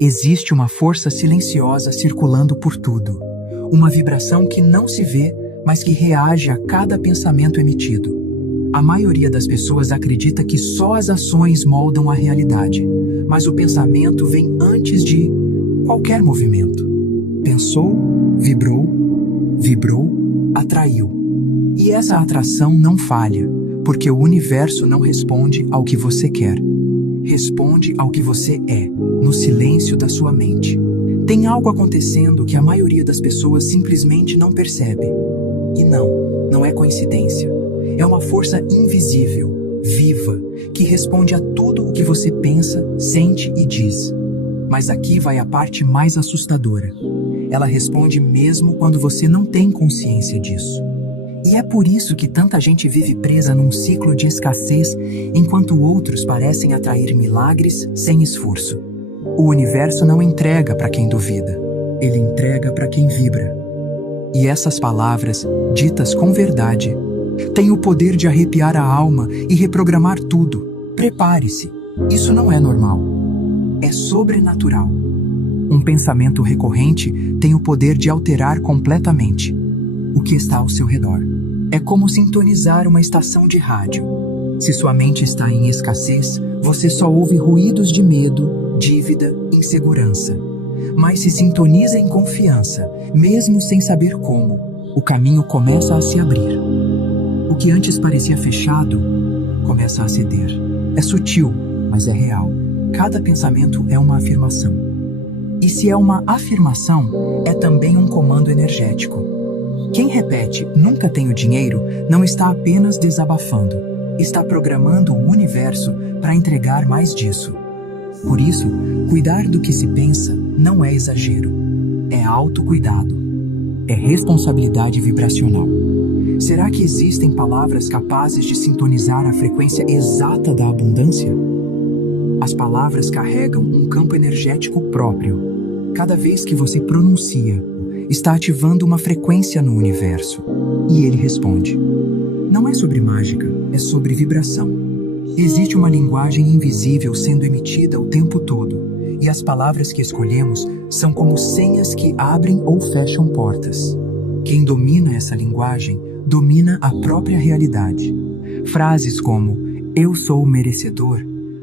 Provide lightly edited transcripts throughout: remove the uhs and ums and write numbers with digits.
Existe uma força silenciosa circulando por tudo. Uma vibração que não se vê, mas que reage a cada pensamento emitido. A maioria das pessoas acredita que só as ações moldam a realidade, mas o pensamento vem antes de qualquer movimento. Pensou, vibrou, atraiu. E essa atração não falha, porque o universo não responde ao que você quer. Responde ao que você é, no silêncio da sua mente. Tem algo acontecendo que a maioria das pessoas simplesmente não percebe. E não é coincidência. É uma força invisível, viva, que responde a tudo o que você pensa, sente e diz. Mas aqui vai a parte mais assustadora. Ela responde mesmo quando você não tem consciência disso. E é por isso que tanta gente vive presa num ciclo de escassez, enquanto outros parecem atrair milagres sem esforço. O universo não entrega para quem duvida, ele entrega para quem vibra. E essas palavras, ditas com verdade, têm o poder de arrepiar a alma e reprogramar tudo. Prepare-se, isso não é normal. É sobrenatural. Um pensamento recorrente tem o poder de alterar completamente o que está ao seu redor. É como sintonizar uma estação de rádio. Se sua mente está em escassez, você só ouve ruídos de medo, dívida, insegurança. Mas se sintoniza em confiança, mesmo sem saber como, o caminho começa a se abrir. O que antes parecia fechado, começa a ceder. É sutil, mas é real. Cada pensamento é uma afirmação. E se é uma afirmação, é também um comando energético. Quem repete "nunca tenho dinheiro" não está apenas desabafando, está programando o universo para entregar mais disso. Por isso, cuidar do que se pensa não é exagero, é autocuidado, é responsabilidade vibracional. Será que existem palavras capazes de sintonizar a frequência exata da abundância? As palavras carregam um campo energético próprio. Cada vez que você pronuncia, está ativando uma frequência no universo. E ele responde. Não é sobre mágica, é sobre vibração. Existe uma linguagem invisível sendo emitida o tempo todo, e as palavras que escolhemos são como senhas que abrem ou fecham portas. Quem domina essa linguagem, domina a própria realidade. Frases como "eu sou merecedor",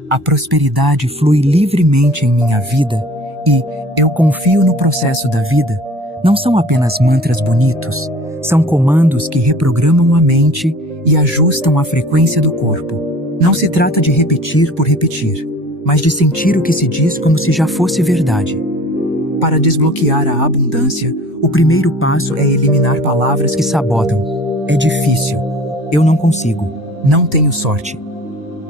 "a prosperidade flui livremente em minha vida" e "eu confio no processo da vida" não são apenas mantras bonitos, são comandos que reprogramam a mente e ajustam a frequência do corpo. Não se trata de repetir por repetir, mas de sentir o que se diz como se já fosse verdade. Para desbloquear a abundância, o primeiro passo é eliminar palavras que sabotam. É difícil. Eu não consigo. Não tenho sorte.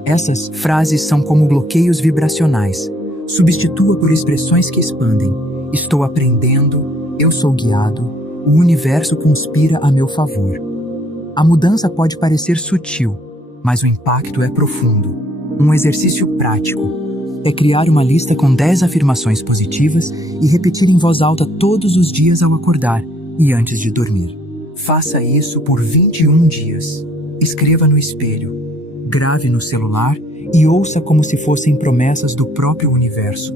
Essas frases são como bloqueios vibracionais. Substitua por expressões que expandem. Estou aprendendo. Eu sou guiado, o universo conspira a meu favor. A mudança pode parecer sutil, mas o impacto é profundo. Um exercício prático é criar uma lista com 10 afirmações positivas e repetir em voz alta todos os dias ao acordar e antes de dormir. Faça isso por 21 dias. Escreva no espelho, grave no celular e ouça como se fossem promessas do próprio universo.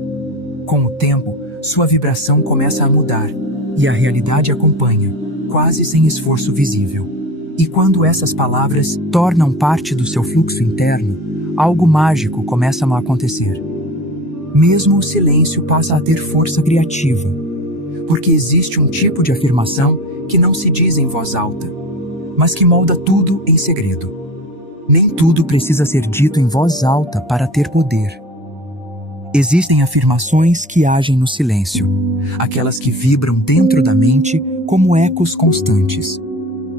Com o tempo, sua vibração começa a mudar e a realidade acompanha, quase sem esforço visível. E quando essas palavras tornam parte do seu fluxo interno, algo mágico começa a acontecer. Mesmo o silêncio passa a ter força criativa, porque existe um tipo de afirmação que não se diz em voz alta, mas que molda tudo em segredo. Nem tudo precisa ser dito em voz alta para ter poder. Existem afirmações que agem no silêncio, aquelas que vibram dentro da mente como ecos constantes.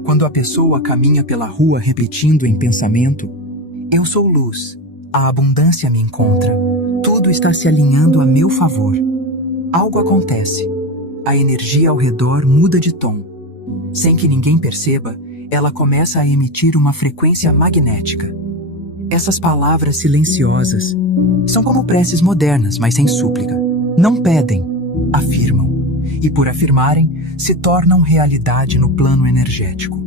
Quando a pessoa caminha pela rua repetindo em pensamento, "eu sou luz, a abundância me encontra, tudo está se alinhando a meu favor", algo acontece. A energia ao redor muda de tom. Sem que ninguém perceba, ela começa a emitir uma frequência magnética. Essas palavras silenciosas são como preces modernas, mas sem súplica. Não pedem, afirmam. E por afirmarem, se tornam realidade no plano energético.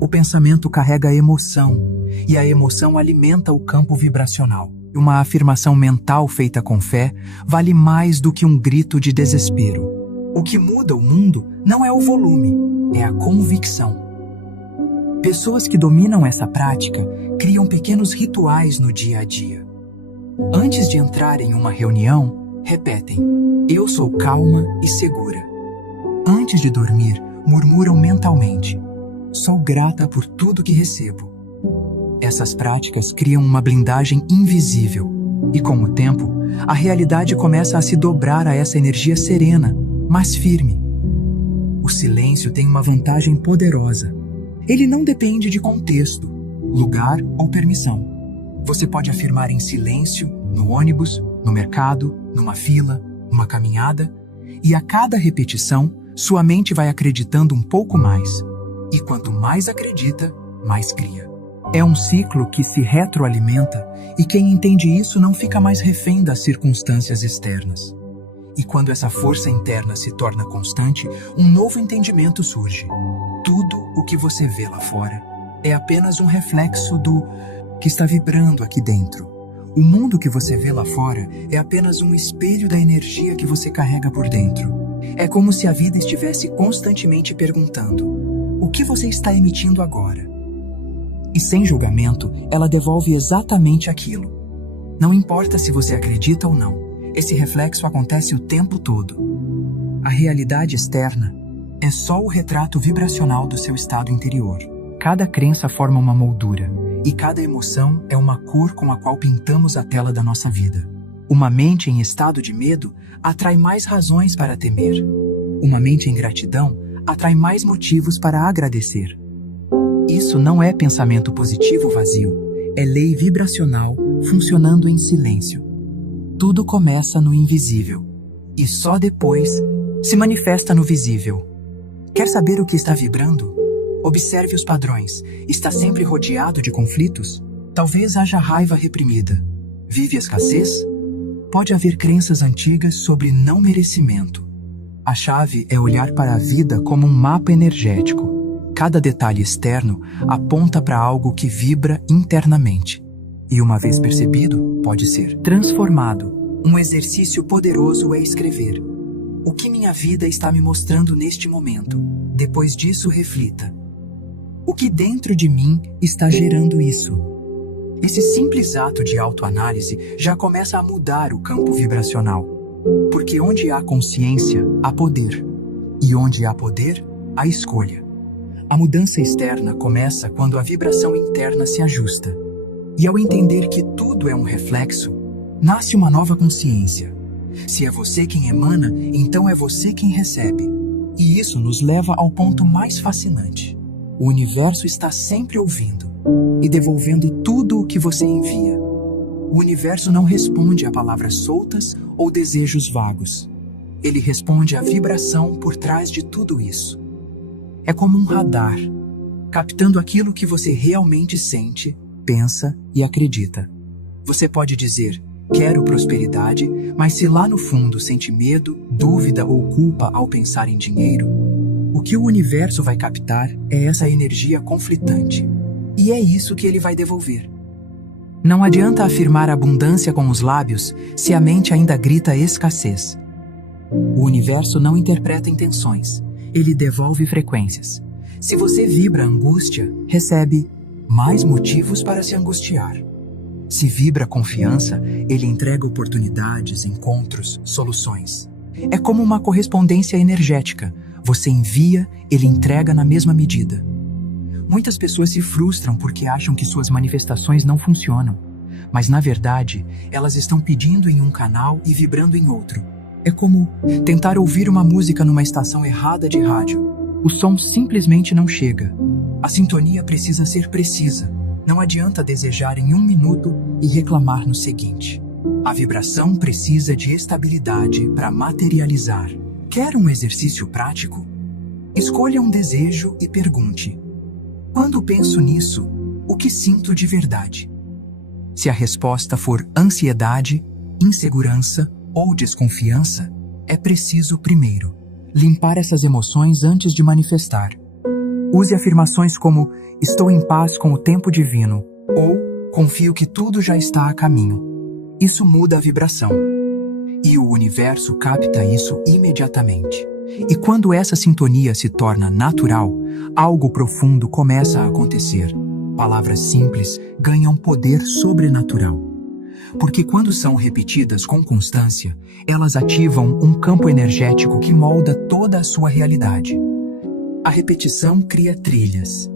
O pensamento carrega emoção, e a emoção alimenta o campo vibracional. Uma afirmação mental feita com fé vale mais do que um grito de desespero. O que muda o mundo não é o volume, é a convicção. Pessoas que dominam essa prática criam pequenos rituais no dia a dia. Antes de entrar em uma reunião, repetem: "Eu sou calma e segura." Antes de dormir, murmuram mentalmente: "Sou grata por tudo que recebo." Essas práticas criam uma blindagem invisível, e com o tempo, a realidade começa a se dobrar a essa energia serena, mas firme. O silêncio tem uma vantagem poderosa. Ele não depende de contexto, lugar ou permissão. Você pode afirmar em silêncio, no ônibus, no mercado, numa fila, numa caminhada, e a cada repetição, sua mente vai acreditando um pouco mais. E quanto mais acredita, mais cria. É um ciclo que se retroalimenta, e quem entende isso não fica mais refém das circunstâncias externas. E quando essa força interna se torna constante, um novo entendimento surge. Tudo o que você vê lá fora é apenas um reflexo do que está vibrando aqui dentro. O mundo que você vê lá fora é apenas um espelho da energia que você carrega por dentro. É como se a vida estivesse constantemente perguntando: o que você está emitindo agora? E sem julgamento, ela devolve exatamente aquilo. Não importa se você acredita ou não, esse reflexo acontece o tempo todo. A realidade externa é só o retrato vibracional do seu estado interior. Cada crença forma uma moldura, e cada emoção é uma cor com a qual pintamos a tela da nossa vida. Uma mente em estado de medo atrai mais razões para temer. Uma mente em gratidão atrai mais motivos para agradecer. Isso não é pensamento positivo vazio, é lei vibracional funcionando em silêncio. Tudo começa no invisível, e só depois se manifesta no visível. Quer saber o que está vibrando? Observe os padrões. Está sempre rodeado de conflitos? Talvez haja raiva reprimida. Vive escassez? Pode haver crenças antigas sobre não merecimento. A chave é olhar para a vida como um mapa energético. Cada detalhe externo aponta para algo que vibra internamente. E uma vez percebido, pode ser transformado. Um exercício poderoso é escrever: o que minha vida está me mostrando neste momento? Depois disso, reflita: o que dentro de mim está gerando isso? Esse simples ato de autoanálise já começa a mudar o campo vibracional. Porque onde há consciência, há poder. E onde há poder, há escolha. A mudança externa começa quando a vibração interna se ajusta. E ao entender que tudo é um reflexo, nasce uma nova consciência. Se é você quem emana, então é você quem recebe. E isso nos leva ao ponto mais fascinante. O universo está sempre ouvindo e devolvendo tudo o que você envia. O universo não responde a palavras soltas ou desejos vagos. Ele responde à vibração por trás de tudo isso. É como um radar, captando aquilo que você realmente sente, pensa e acredita. Você pode dizer: quero prosperidade, mas se lá no fundo sente medo, dúvida ou culpa ao pensar em dinheiro, o que o universo vai captar é essa energia conflitante. E é isso que ele vai devolver. Não adianta afirmar abundância com os lábios se a mente ainda grita escassez. O universo não interpreta intenções. Ele devolve frequências. Se você vibra angústia, recebe mais motivos para se angustiar. Se vibra confiança, ele entrega oportunidades, encontros, soluções. É como uma correspondência energética. Você envia, ele entrega na mesma medida. Muitas pessoas se frustram porque acham que suas manifestações não funcionam. Mas, na verdade, elas estão pedindo em um canal e vibrando em outro. É como tentar ouvir uma música numa estação errada de rádio. O som simplesmente não chega. A sintonia precisa ser precisa. Não adianta desejar em 1 minuto e reclamar no seguinte. A vibração precisa de estabilidade para materializar. Quer um exercício prático? Escolha um desejo e pergunte: quando penso nisso, o que sinto de verdade? Se a resposta for ansiedade, insegurança ou desconfiança, é preciso primeiro limpar essas emoções antes de manifestar. Use afirmações como: estou em paz com o tempo divino ou confio que tudo já está a caminho. Isso muda a vibração. E o universo capta isso imediatamente. E quando essa sintonia se torna natural, algo profundo começa a acontecer. Palavras simples ganham poder sobrenatural. Porque quando são repetidas com constância, elas ativam um campo energético que molda toda a sua realidade. A repetição cria trilhas.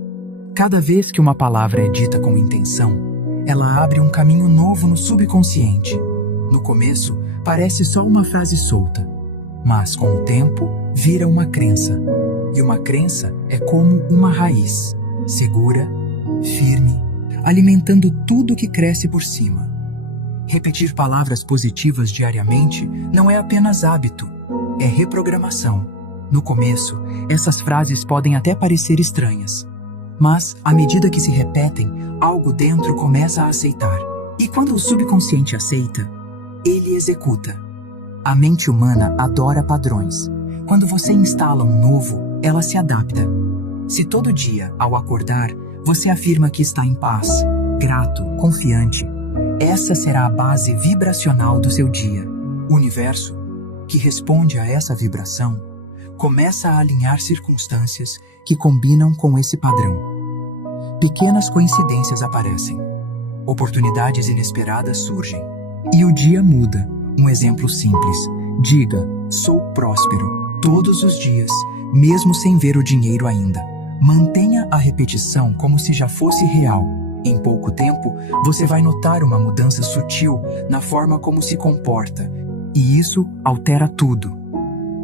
Cada vez que uma palavra é dita com intenção, ela abre um caminho novo no subconsciente. No começo, parece só uma frase solta, mas com o tempo, vira uma crença. E uma crença é como uma raiz, segura, firme, alimentando tudo que cresce por cima. Repetir palavras positivas diariamente não é apenas hábito, é reprogramação. No começo, essas frases podem até parecer estranhas, mas, à medida que se repetem, algo dentro começa a aceitar. E quando o subconsciente aceita, ele executa. A mente humana adora padrões. Quando você instala um novo, ela se adapta. Se todo dia, ao acordar, você afirma que está em paz, grato, confiante, essa será a base vibracional do seu dia. O universo, que responde a essa vibração, começa a alinhar circunstâncias que combinam com esse padrão. Pequenas coincidências aparecem. Oportunidades inesperadas surgem. E o dia muda. Um exemplo simples. Diga, sou próspero, todos os dias, mesmo sem ver o dinheiro ainda. Mantenha a repetição como se já fosse real. Em pouco tempo, você vai notar uma mudança sutil na forma como se comporta. E isso altera tudo.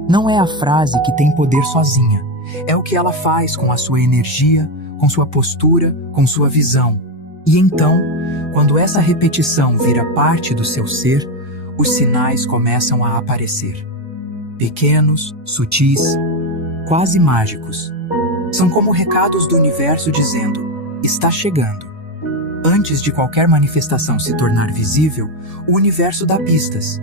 Não é a frase que tem poder sozinha. É o que ela faz com a sua energia, com sua postura, com sua visão. E então, quando essa repetição vira parte do seu ser, os sinais começam a aparecer. Pequenos, sutis, quase mágicos. São como recados do universo dizendo, está chegando. Antes de qualquer manifestação se tornar visível, o universo dá pistas.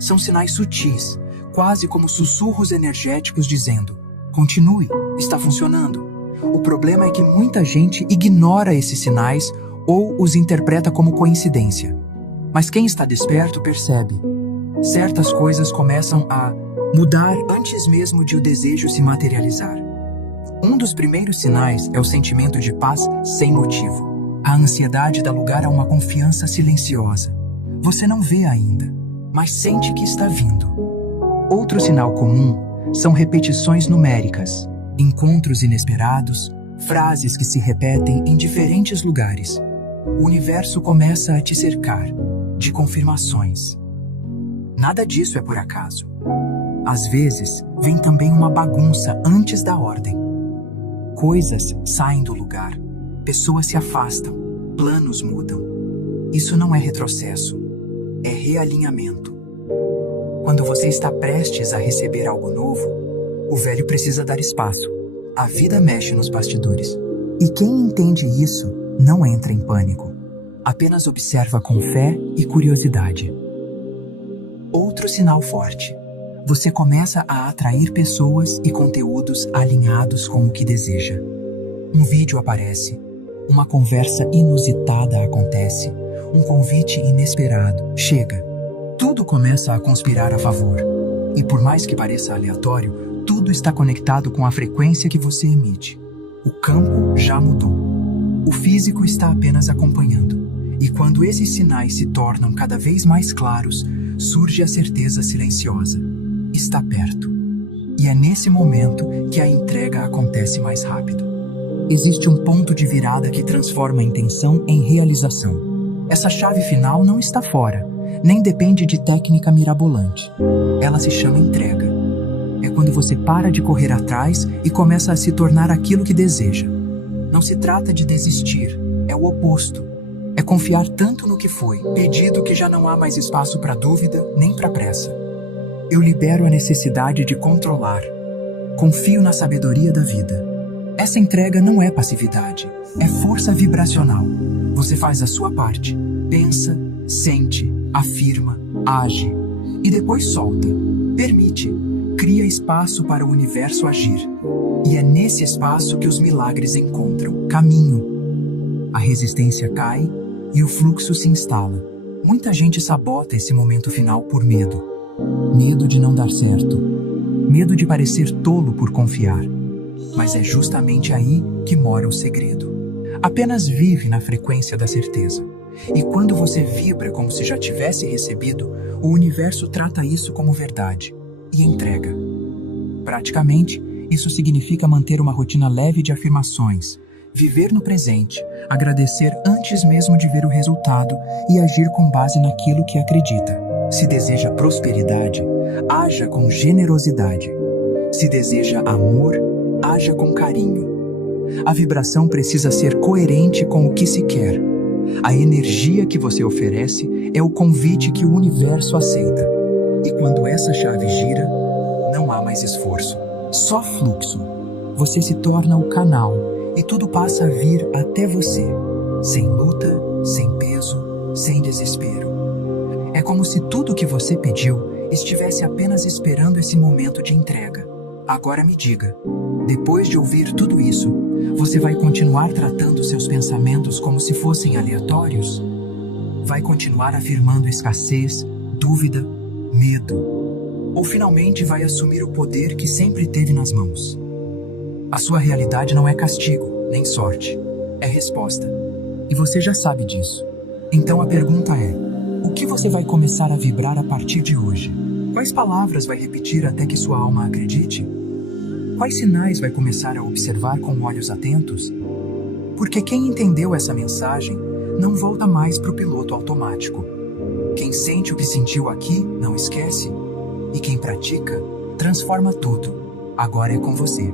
São sinais sutis, quase como sussurros energéticos dizendo, continue, está funcionando. O problema é que muita gente ignora esses sinais ou os interpreta como coincidência. Mas quem está desperto percebe. Certas coisas começam a mudar antes mesmo de o desejo se materializar. Um dos primeiros sinais é o sentimento de paz sem motivo. A ansiedade dá lugar a uma confiança silenciosa. Você não vê ainda, mas sente que está vindo. Outro sinal comum são repetições numéricas, encontros inesperados, frases que se repetem em diferentes lugares. O universo começa a te cercar de confirmações. Nada disso é por acaso. Às vezes, vem também uma bagunça antes da ordem. Coisas saem do lugar, pessoas se afastam, planos mudam. Isso não é retrocesso, é realinhamento. Quando você está prestes a receber algo novo, o velho precisa dar espaço. A vida mexe nos bastidores. E quem entende isso não entra em pânico. Apenas observa com fé e curiosidade. Outro sinal forte. Você começa a atrair pessoas e conteúdos alinhados com o que deseja. Um vídeo aparece, uma conversa inusitada acontece, um convite inesperado chega. Tudo começa a conspirar a favor. E por mais que pareça aleatório, tudo está conectado com a frequência que você emite. O campo já mudou. O físico está apenas acompanhando. E quando esses sinais se tornam cada vez mais claros, surge a certeza silenciosa. Está perto. E é nesse momento que a entrega acontece mais rápido. Existe um ponto de virada que transforma a intenção em realização. Essa chave final não está fora, nem depende de técnica mirabolante. Ela se chama entrega. É quando você para de correr atrás e começa a se tornar aquilo que deseja. Não se trata de desistir, é o oposto. É confiar tanto no que foi, pedido que já não há mais espaço para dúvida nem para pressa. Eu libero a necessidade de controlar. Confio na sabedoria da vida. Essa entrega não é passividade, é força vibracional. Você faz a sua parte, pensa, sente, afirma, age e depois solta. Permite, cria espaço para o universo agir. E é nesse espaço que os milagres encontram caminho. A resistência cai e o fluxo se instala. Muita gente sabota esse momento final por medo. Medo de não dar certo. Medo de parecer tolo por confiar. Mas é justamente aí que mora o segredo. Apenas vive na frequência da certeza. E quando você vibra como se já tivesse recebido, o universo trata isso como verdade e entrega. Praticamente, isso significa manter uma rotina leve de afirmações, viver no presente, agradecer antes mesmo de ver o resultado e agir com base naquilo que acredita. Se deseja prosperidade, haja com generosidade. Se deseja amor, haja com carinho. A vibração precisa ser coerente com o que se quer. A energia que você oferece é o convite que o universo aceita. E quando essa chave gira, não há mais esforço, só fluxo. Você se torna o canal e tudo passa a vir até você, sem luta, sem peso, sem desespero. É como se tudo que você pediu estivesse apenas esperando esse momento de entrega. Agora me diga, depois de ouvir tudo isso, você vai continuar tratando seus pensamentos como se fossem aleatórios? Vai continuar afirmando escassez, dúvida, medo? Ou finalmente vai assumir o poder que sempre teve nas mãos? A sua realidade não é castigo, nem sorte. É resposta. E você já sabe disso. Então a pergunta é: o que você vai começar a vibrar a partir de hoje? Quais palavras vai repetir até que sua alma acredite? Quais sinais vai começar a observar com olhos atentos? Porque quem entendeu essa mensagem não volta mais para o piloto automático. Quem sente o que sentiu aqui não esquece. E quem pratica, transforma tudo. Agora é com você.